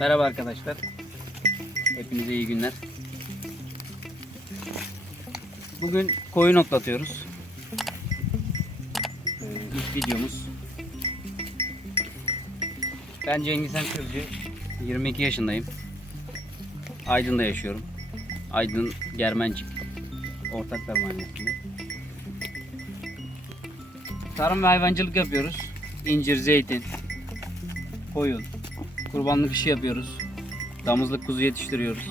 Merhaba arkadaşlar. Hepinize iyi günler. Bugün koyun otlatıyoruz. Ee, ilk videomuz. Ben Cengiz Han Kırcı. 22 yaşındayım. Aydın'da yaşıyorum. Aydın Germencik. Ortaklar Mahallesi'nde. Tarım ve hayvancılık yapıyoruz. İncir, zeytin, koyun, kurbanlık işi yapıyoruz. Damızlık kuzu yetiştiriyoruz.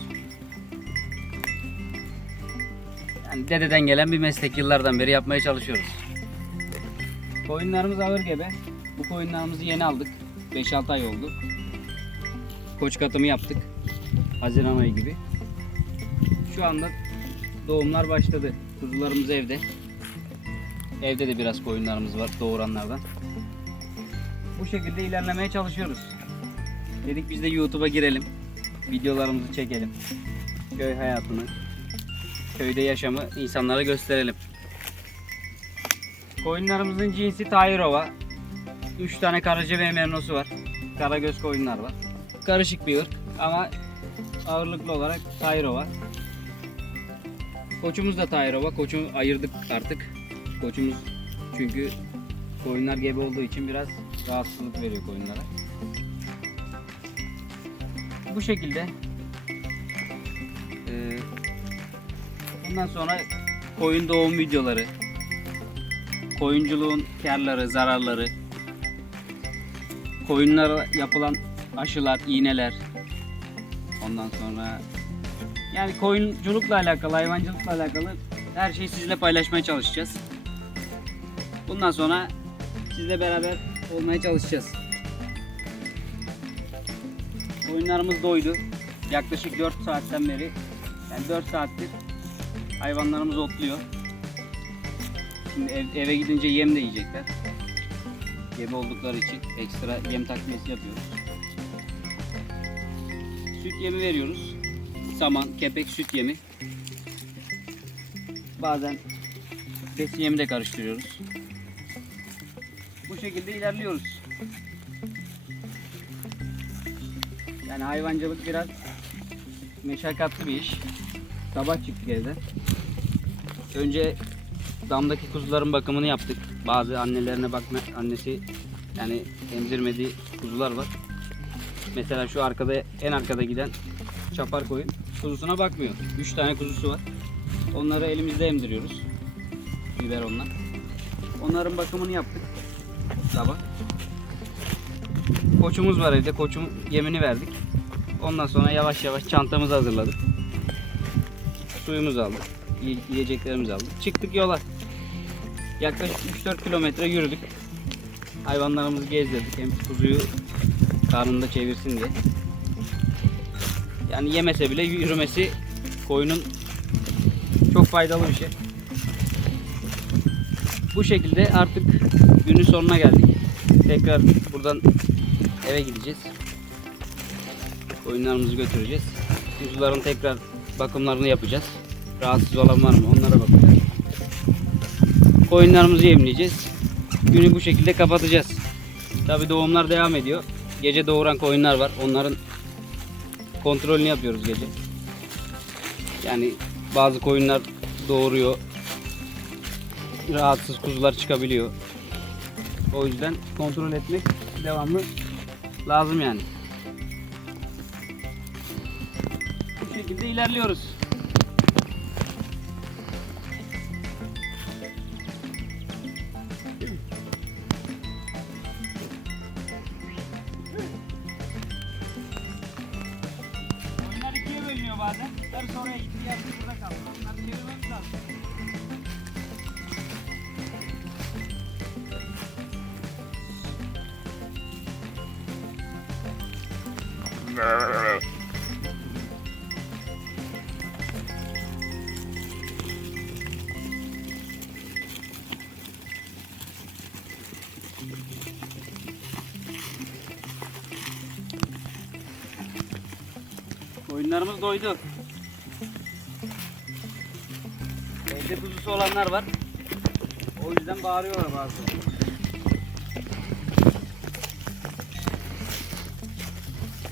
Yani dededen gelen bir meslek yıllardan beri yapmaya çalışıyoruz. Koyunlarımız ağır gebe. Bu koyunlarımızı yeni aldık. 5-6 ay oldu. Koç katımı yaptık. Haziran ayı gibi. Şu anda doğumlar başladı. Kuzularımız evde. Evde de biraz koyunlarımız var doğuranlardan. Bu şekilde ilerlemeye çalışıyoruz. Dedik biz de YouTube'a girelim. Videolarımızı çekelim. Köy hayatını, köyde yaşamı insanlara gösterelim. Koyunlarımızın cinsi Tayrova. 3 tane Karaca ve Merinosu var. Karagöz koyunlar var. Karışık bir ırk ama ağırlıklı olarak Tayrova. Koçumuz da Tayrova. Koçu ayırdık artık. Koçumuz çünkü koyunlar gebe olduğu için biraz rahatsızlık veriyor koyunlara. Bu şekilde. Ee, bundan sonra koyun doğum videoları, koyunculuğun karları, zararları, koyunlara yapılan aşılar, iğneler, ondan sonra yani koyunculukla alakalı, hayvancılıkla alakalı her şeyi sizinle paylaşmaya çalışacağız. Bundan sonra sizle beraber olmaya çalışacağız. Oyunlarımız doydu. Yaklaşık 4 saatten beri, yani 4 saattir hayvanlarımız otluyor. Şimdi ev- eve gidince yem de yiyecekler. Gebe oldukları için ekstra yem takviyesi yapıyoruz. Süt yemi veriyoruz. Saman, kepek, süt yemi. Bazen besin yemi de karıştırıyoruz. Bu şekilde ilerliyoruz. Yani hayvancılık biraz meşakkatli bir iş. Sabah çıktık evden. Önce damdaki kuzuların bakımını yaptık. Bazı annelerine bakma annesi yani emzirmediği kuzular var. Mesela şu arkada en arkada giden çapar koyun kuzusuna bakmıyor. 3 tane kuzusu var. Onları elimizde emdiriyoruz. Biberonla. Onların bakımını yaptık sabah. Koçumuz var evde. Koçum yemini verdik. Ondan sonra yavaş yavaş çantamızı hazırladık. Suyumuzu aldık. yiye- Yiyeceklerimizi aldık. Çıktık yola. Yaklaşık 3-4 kilometre yürüdük. Hayvanlarımızı gezdirdik. Hem kuzuyu karnında çevirsin diye. Yani yemese bile yürümesi koyunun çok faydalı bir şey. Bu şekilde artık günün sonuna geldik. Tekrar buradan eve gideceğiz. Oyunlarımızı götüreceğiz. Kuzuların tekrar bakımlarını yapacağız. Rahatsız olan var mı onlara bakacağız. Koyunlarımızı yemleyeceğiz. Günü bu şekilde kapatacağız. Tabi doğumlar devam ediyor. Gece doğuran koyunlar var. Onların kontrolünü yapıyoruz gece. Yani bazı koyunlar doğuruyor. Rahatsız kuzular çıkabiliyor. O yüzden kontrol etmek devamlı lazım yani. Şekilde ilerliyoruz. Oyunlar ikiye bölünüyor bazen. Yarısı oraya gitti, yarısı burada kaldı. Onları çevirmemiz lazım. Oyunlarımız doydu. Evde kuzusu olanlar var. O yüzden bağırıyorlar bazıları.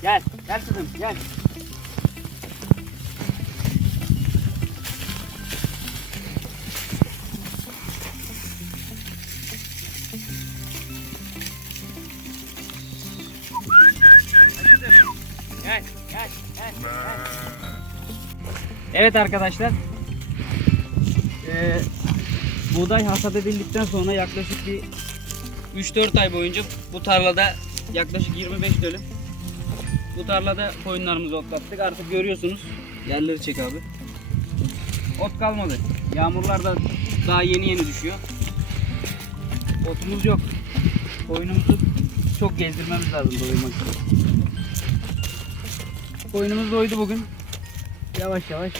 Gel. Gel kızım. Gel, Evet arkadaşlar. Ee, buğday hasat edildikten sonra yaklaşık bir 3-4 ay boyunca bu tarlada yaklaşık 25 dönüm bu tarlada koyunlarımızı otlattık. Artık görüyorsunuz. Yerleri çek abi. Ot kalmadı. Yağmurlar da daha yeni yeni düşüyor. Otumuz yok. Koyunumuzu çok gezdirmemiz lazım doyurmak için. Koyunumuz doydu bugün. Yavaş yavaş.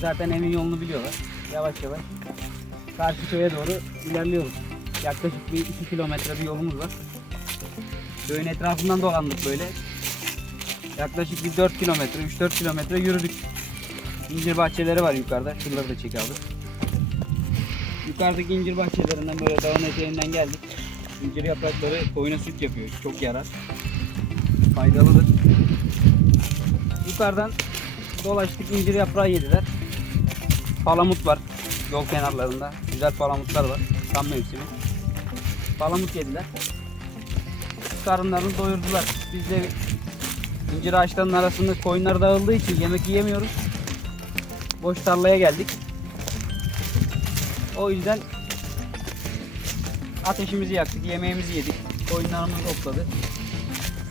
Zaten evin yolunu biliyorlar. Yavaş yavaş. Karşı köye doğru ilerliyoruz. Yaklaşık bir 2 kilometre bir yolumuz var. Köyün etrafından dolandık böyle. Yaklaşık bir 4 kilometre, 3-4 kilometre yürüdük. İncir bahçeleri var yukarıda. Şuraları da çek abi. Yukarıdaki incir bahçelerinden böyle dağın eteğinden geldik. İncir yaprakları koyuna süt yapıyor. Çok yarar. Faydalıdır. Yukarıdan dolaştık incir yaprağı yediler. Palamut var yol kenarlarında. Güzel palamutlar var. Tam mevsimi. Palamut yediler. Karınlarını doyurdular. Biz de incir ağaçlarının arasında koyunlar dağıldığı için yemek yiyemiyoruz. Boş tarlaya geldik. O yüzden ateşimizi yaktık, yemeğimizi yedik. Koyunlarımız topladı.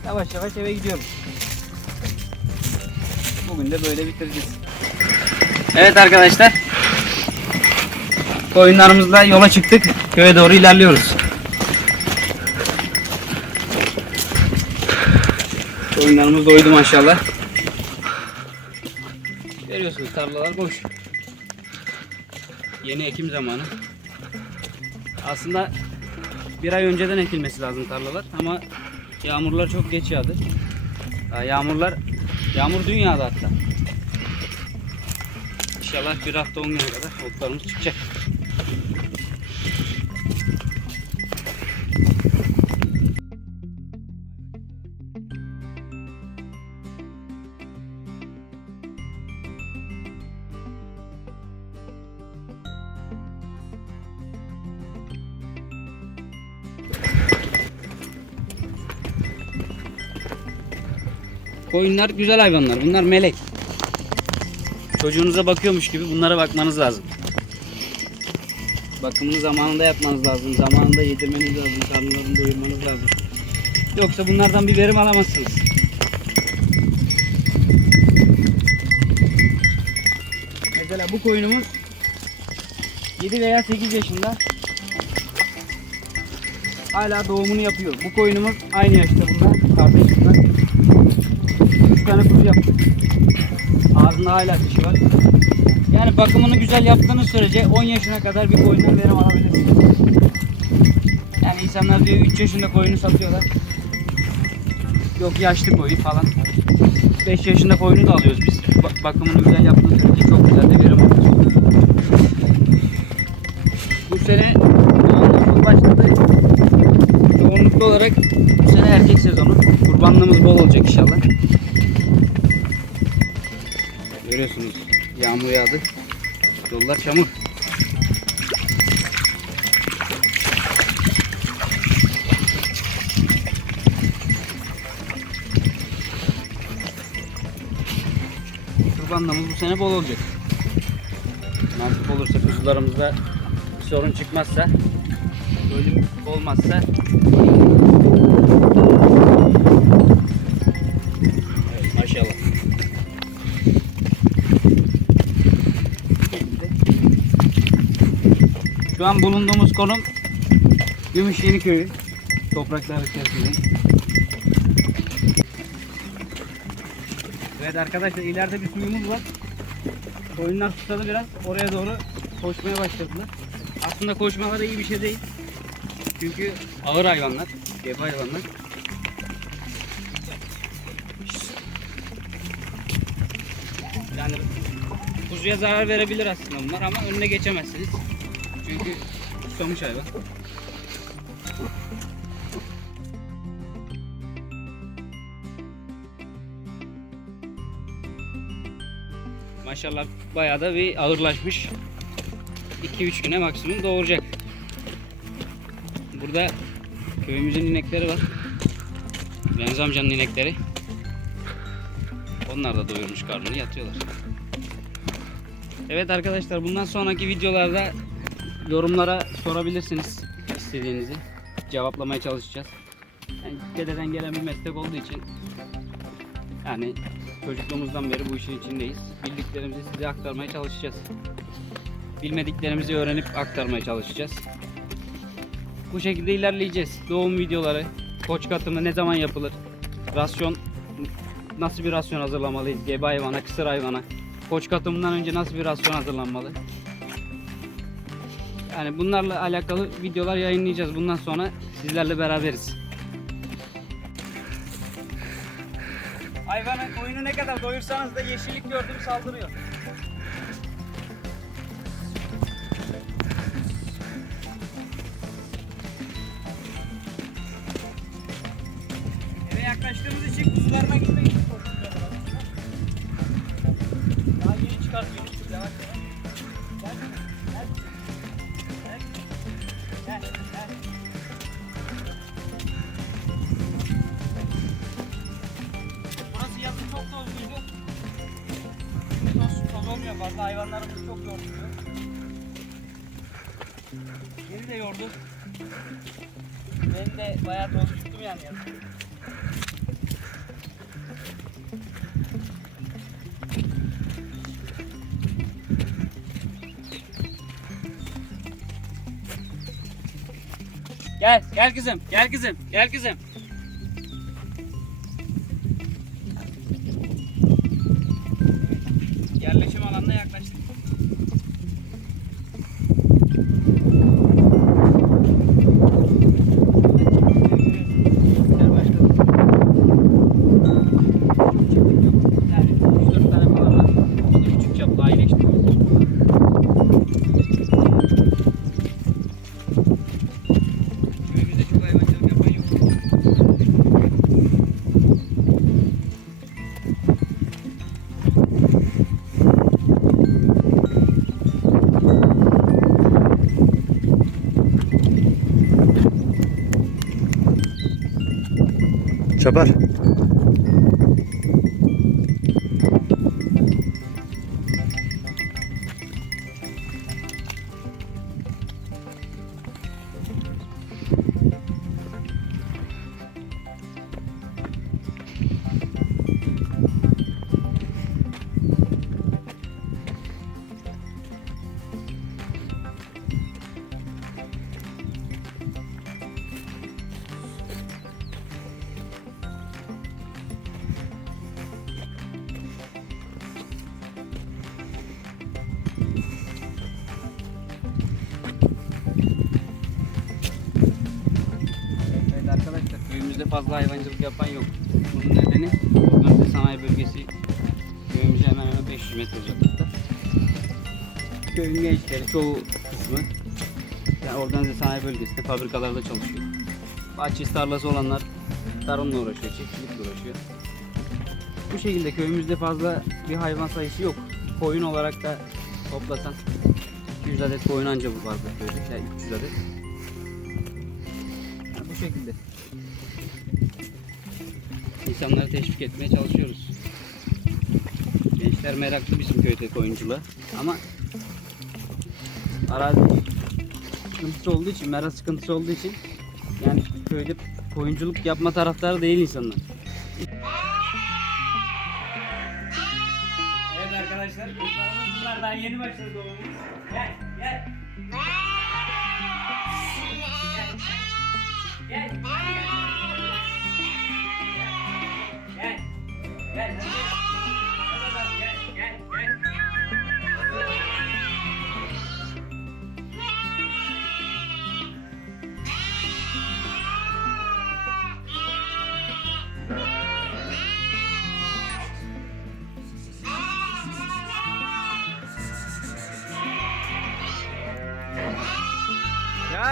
Yavaş yavaş eve gidiyoruz. Bugün de böyle bitireceğiz. Evet arkadaşlar. Koyunlarımızla yola çıktık. Köye doğru ilerliyoruz. Koyunlarımız doydu maşallah. Görüyorsunuz tarlalar boş. Yeni ekim zamanı. Aslında bir ay önceden ekilmesi lazım tarlalar ama yağmurlar çok geç yağdı. Yağmurlar, yağmur dün yağdı hatta. İnşallah bir hafta on güne kadar otlarımız çıkacak. Koyunlar güzel hayvanlar. Bunlar melek. Çocuğunuza bakıyormuş gibi bunlara bakmanız lazım. Bakımını zamanında yapmanız lazım. Zamanında yedirmeniz lazım. Karnlarını doyurmanız lazım. Yoksa bunlardan bir verim alamazsınız. Mesela bu koyunumuz 7 veya 8 yaşında. Hala doğumunu yapıyor. Bu koyunumuz aynı yaşta bunlar. Kardeş bunlar. 3 tane kuzu yaptık. Ağzında hala dişi var. Yani bakımını güzel yaptığınız sürece 10 yaşına kadar bir koyundan verim alabilirsiniz. Yani insanlar diyor 3 yaşında koyunu satıyorlar. Yok yaşlı koyun falan. 5 yaşında koyunu da alıyoruz biz. Ba- bakımını güzel yaptığınız sürece çok güzel de verim alıyoruz. Bu sene yoğunluk başladı. Yoğunluklu olarak bu sene erkek sezonu. Kurbanlığımız bol olacak inşallah. Görüyorsunuz yağmur yağdı. Yollar çamur. Kurbanlığımız bu sene bol olacak. Nasip olursa kuzularımızda bir sorun çıkmazsa, ölüm olmazsa Şu an bulunduğumuz konum Gümüşyeni Köyü. Topraklar içerisinde. Evet arkadaşlar ileride bir suyumuz var. Koyunlar susadı biraz. Oraya doğru koşmaya başladılar. Aslında koşmaları iyi bir şey değil. Çünkü ağır hayvanlar, gebe hayvanlar. Yani kuzuya zarar verebilir aslında bunlar ama önüne geçemezsiniz. Çünkü hayvan. Maşallah bayağı da bir ağırlaşmış. 2-3 güne maksimum doğuracak. Burada köyümüzün inekleri var. Remzi amcanın inekleri. Onlar da doyurmuş karnını yatıyorlar. Evet arkadaşlar bundan sonraki videolarda yorumlara sorabilirsiniz istediğinizi. Cevaplamaya çalışacağız. Yani dededen gelen bir meslek olduğu için yani çocukluğumuzdan beri bu işin içindeyiz. Bildiklerimizi size aktarmaya çalışacağız. Bilmediklerimizi öğrenip aktarmaya çalışacağız. Bu şekilde ilerleyeceğiz. Doğum videoları, koç katımı ne zaman yapılır, rasyon nasıl bir rasyon hazırlamalıyız gebe hayvana, kısır hayvana, koç katımından önce nasıl bir rasyon hazırlanmalı. Yani bunlarla alakalı videolar yayınlayacağız. Bundan sonra sizlerle beraberiz. Hayvanın koyunu ne kadar doyursanız da yeşillik gördüğüm saldırıyor. Eve yaklaştığımız için kuzularına gitmek için. Daha yeni çıkartıyoruz. Yavaş yavaş. Gel. Gel. Burası yazın çok tozluydu. Toz, toz olmuyor fazla. Hayvanlarımız çok yoruluyor. Beni de yordu. Ben de bayağı toz tuttum yani yazın. Gel, gel kızım, gel kızım, gel kızım. Fazla hayvancılık yapan yok. Bunun nedeni Organize Sanayi Bölgesi köyümüze hemen hemen 500 metre uzaklıkta. Köyün gençleri çoğu kısmı yani organize sanayi bölgesinde fabrikalarda çalışıyor. Bahçesi tarlası olanlar tarımla uğraşıyor, çiftçilikle uğraşıyor. Bu şekilde köyümüzde fazla bir hayvan sayısı yok. Koyun olarak da toplasan 200 adet koyun anca var bu köyde. Yani 300 adet. Ya bu şekilde. İnsanları teşvik etmeye çalışıyoruz. Gençler meraklı bizim köyde koyunculuğa. Ama arazi sıkıntısı olduğu için, mera sıkıntısı olduğu için yani köyde koyunculuk yapma taraftarı değil insanlar. Evet arkadaşlar, bunlar daha yeni başladı doğumumuz.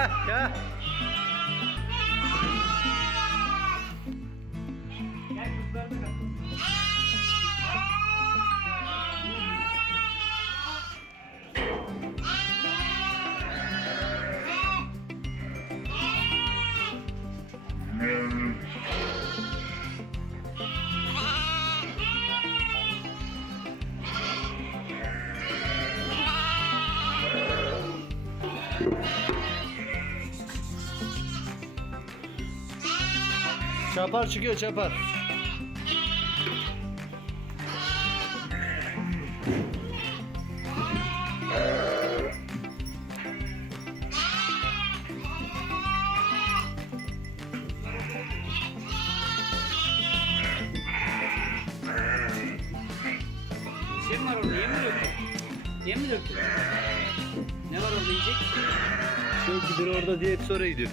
gel gel. Çapar çıkıyor çapar. Şey mi var orada? Yem mi döktün? Yem mi döktün? Ne var orada yiyecek? Şu gidiyor orada diye hepsi oraya gidiyor.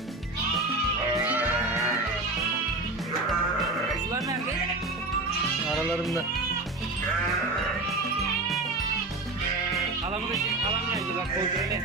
Aralarında. Halamı da nerede? Bak kontrol et.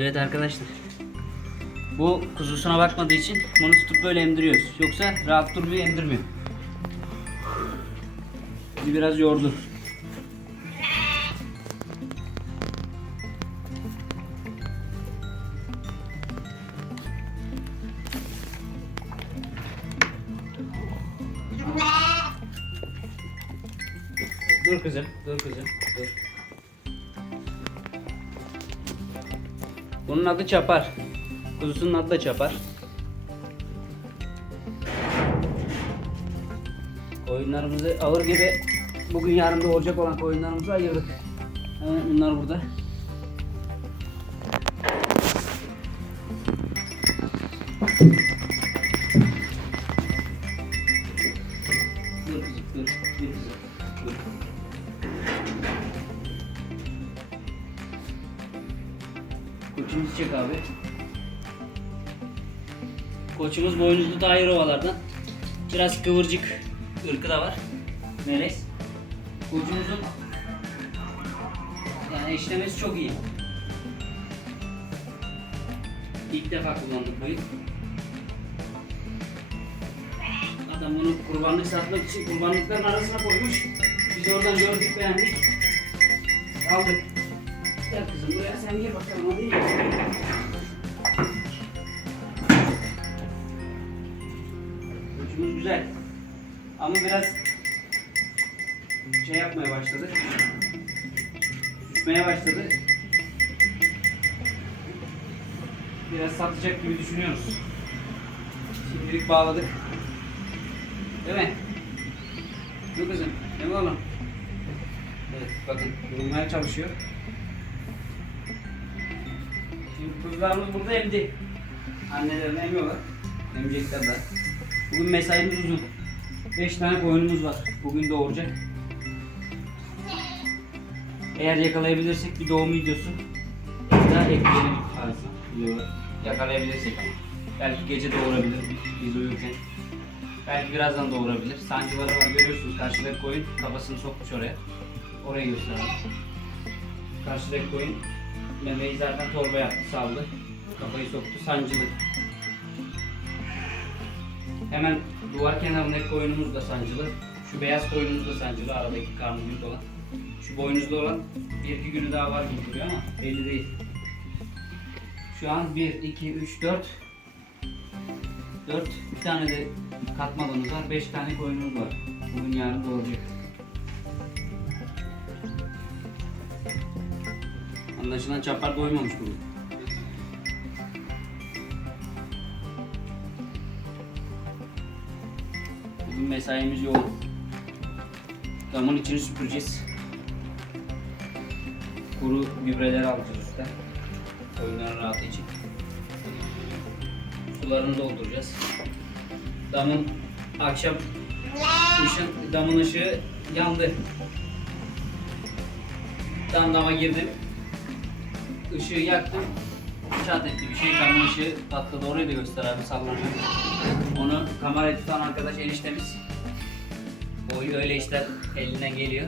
Evet arkadaşlar. Bu kuzusuna bakmadığı için bunu tutup böyle emdiriyoruz. Yoksa rahat durmuyor emdirmiyor. Biraz yordu. Adı çapar. Kuzusunun adı da çapar. Koyunlarımızı alır gibi bugün yarın doğacak olan koyunlarımızı ayırdık. Evet, bunlar burada. Dur Koçumuz boynuzlu daire ovalardan. Biraz kıvırcık ırkı da var. Melez. Ucumuzun yani işlemesi çok iyi. İlk defa kullandık yıl. Adam bunu kurbanlık satmak için kurbanlıkların arasına koymuş. Biz oradan gördük beğendik. Aldık. Gel kızım buraya sen gir bakalım hadi. Şey yapmaya başladı. Düşmeye başladı. Biraz satacak gibi düşünüyoruz. Şimdilik bağladık. Değil mi? Dur kızım. Değil mi oğlum? Evet bakın durmaya çalışıyor. Şimdi kuzularımız burada emdi. Annelerini emiyorlar. Emecekler de. Bugün mesaimiz uzun. 5 tane koyunumuz var. Bugün doğuracak. Eğer yakalayabilirsek bir doğum videosu da ekleyelim videolar. Yakalayabilirsek. Belki gece doğurabilir biz uyurken. Belki birazdan doğurabilir. Sancıları var görüyorsunuz. Karşıdaki koyun kafasını sokmuş oraya. Orayı gösterelim. Karşıdaki koyun memeyi zaten torba yaptı saldı. Kafayı soktu sancılı. Hemen duvar kenarındaki koyunumuz da sancılı. Şu beyaz koyunumuz da sancılı. Aradaki karnı büyük olan. Şu boynuzlu olan bir iki günü daha var gibi duruyor ama belli değil. Şu an 1, 2, 3, 4 4 bir tane de katmalımız var. 5 tane koyunumuz var. Bugün yarın doğacak. Anlaşılan çapar doymamış bugün. Bugün mesaimiz yoğun. Damın içini süpüreceğiz. Kuru gübreleri alacağız üstten. Koyunların rahatı için. Sularını dolduracağız. Damın akşam ışın, damın ışığı yandı. Tam dama girdim. Işığı yaktım. Çat etti bir şey. Damın ışığı patladı. Orayı da göster abi sallanıyor. Onu kamerayı tutan arkadaş eniştemiz. O öyle işler elinden geliyor.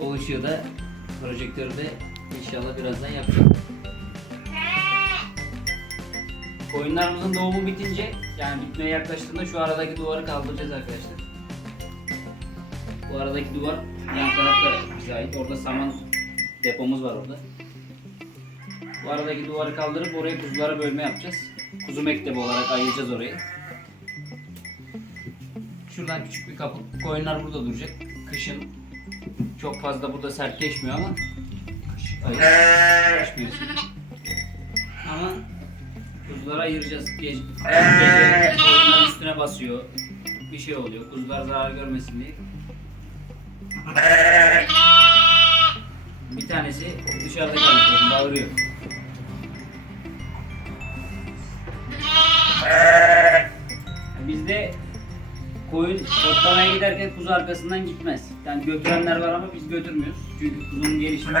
O ışığı da projektörü de inşallah birazdan yapacak. Koyunlarımızın doğumu bitince yani bitmeye yaklaştığında şu aradaki duvarı kaldıracağız arkadaşlar. Bu aradaki duvar yan tarafta bize ait. Orada saman depomuz var orada. Bu aradaki duvarı kaldırıp oraya kuzulara bölme yapacağız. Kuzu mektebi olarak ayıracağız orayı. Şuradan küçük bir kapı. Koyunlar burada duracak. Kışın çok fazla burada sertleşmiyor ama Hayır. Ama kuzuları ayıracağız. Gece, gece koyunların üstüne basıyor. Bir şey oluyor. Kuzular zarar görmesin diye. Bir tanesi dışarıda kalıyor. Bağırıyor. Bizde koyun otlamaya giderken kuzu arkasından gitmez. Yani götürenler var ama biz götürmüyoruz. Çünkü kuzunun gelişimi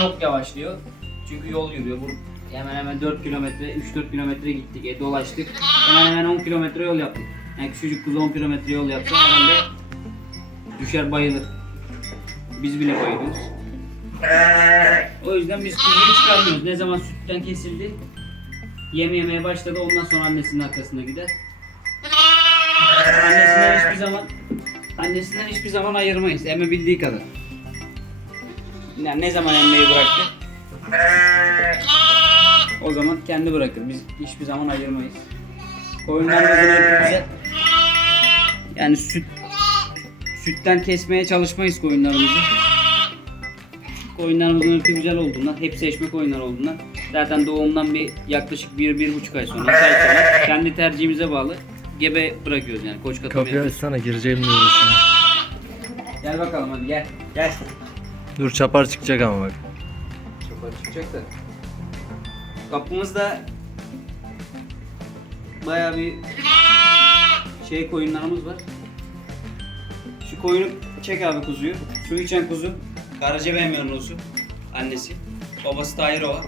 çok yavaşlıyor. Çünkü yol yürüyor. Bu hemen hemen 4 kilometre, 3-4 kilometre gittik, e, dolaştık. Hemen hemen 10 kilometre yol yaptık. Yani küçücük kuzu 10 kilometre yol yapsa herhalde düşer bayılır. Biz bile bayılıyoruz. O yüzden biz kuzuyu çıkarmıyoruz. Ne zaman sütten kesildi, yem yemeye başladı ondan sonra annesinin arkasına gider. Annesinden hiçbir zaman annesinden hiçbir zaman ayırmayız. Emebildiği kadar. Yani ne zaman emmeyi bıraktı? O zaman kendi bırakır. Biz hiçbir zaman ayırmayız. Koyunlarımızın ırkı güzel. Yani süt sütten kesmeye çalışmayız koyunlarımızı. Koyunlarımızın ırkı güzel olduğundan, hepsi eşme koyunlar olduğundan zaten doğumdan bir yaklaşık bir, bir buçuk ay sonra, ay sonra kendi tercihimize bağlı gebe bırakıyoruz yani koç katımı Kapıyı yapıyoruz. açsana gireceğim şimdi. Gel bakalım hadi gel. Gel. Dur çapar çıkacak ama bak. Çok çıkacak da. Kapımızda bayağı bir şey koyunlarımız var. Şu koyunu çek abi kuzuyu. Su içen kuzu. Karaca Bemyanlısı annesi. Babası Tahirova.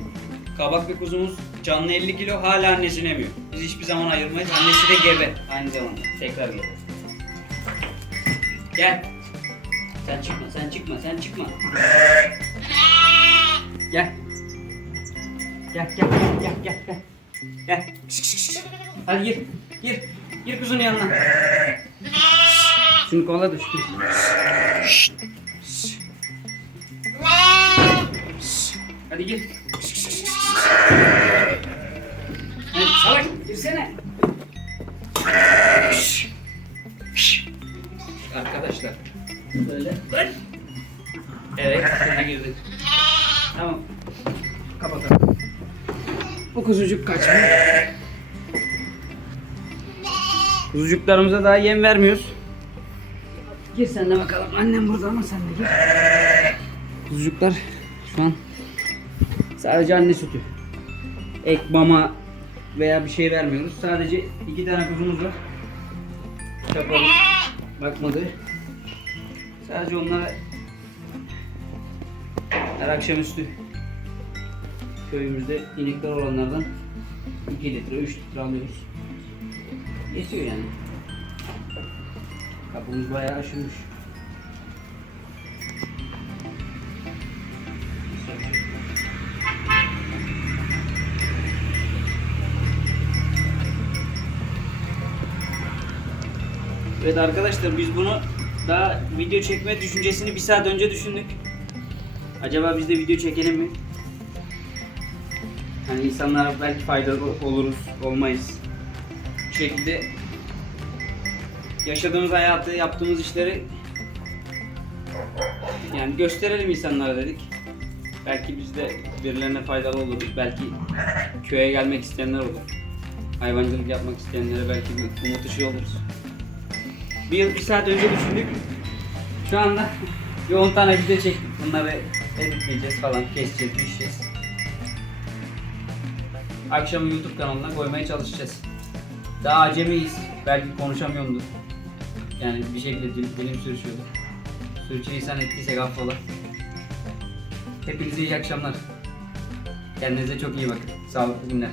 Kabak bir kuzumuz canlı 50 kilo hala annesini emiyor. Biz hiçbir zaman ayırmayız. Annesi de gebe aynı zamanda. Tekrar gebe. Gel. Sen çıkma, sen çıkma, sen çıkma. Gel. Gel, gel, gel, gel, gel. Gel. Hadi gir, gir. Gir kuzunun yanına. Şunu kovala da şu Hadi gir. Salak girsene. Arkadaşlar. Böyle. Evet, şimdi girdik. Tamam. Kapatalım. Bu kuzucuk kaçmış. Kuzucuklarımıza daha yem vermiyoruz. Gir sen de bakalım. Annem burada ama sen de gir. Kuzucuklar şu an sadece anne sütü. Ek mama veya bir şey vermiyoruz. Sadece iki tane kuzumuz var. Çapalı. Bakmadı. Sadece onlara her akşamüstü köyümüzde inekler olanlardan 2 litre, 3 litre alıyoruz. Yetiyor yani. Kapımız bayağı aşılmış. Evet arkadaşlar biz bunu daha video çekme düşüncesini bir saat önce düşündük. Acaba biz de video çekelim mi? Hani insanlara belki faydalı oluruz, olmayız. Bu şekilde yaşadığımız hayatı, yaptığımız işleri yani gösterelim insanlara dedik. Belki biz de birilerine faydalı oluruz. Belki köye gelmek isteyenler olur. Hayvancılık yapmak isteyenlere belki bir umut ışığı oluruz. Bir yıl bir saat önce düşündük. Şu anda bir 10 tane video çektik. Bunları editleyeceğiz falan, keseceğiz, biçeceğiz. Akşam YouTube kanalına koymaya çalışacağız. Daha acemiyiz. Belki konuşamıyorumdur. Yani bir şekilde dil, dilim sürüşüyordu. Sürçülisan ettiysek affola. Hepinize iyi akşamlar. Kendinize çok iyi bakın. Sağlıklı günler.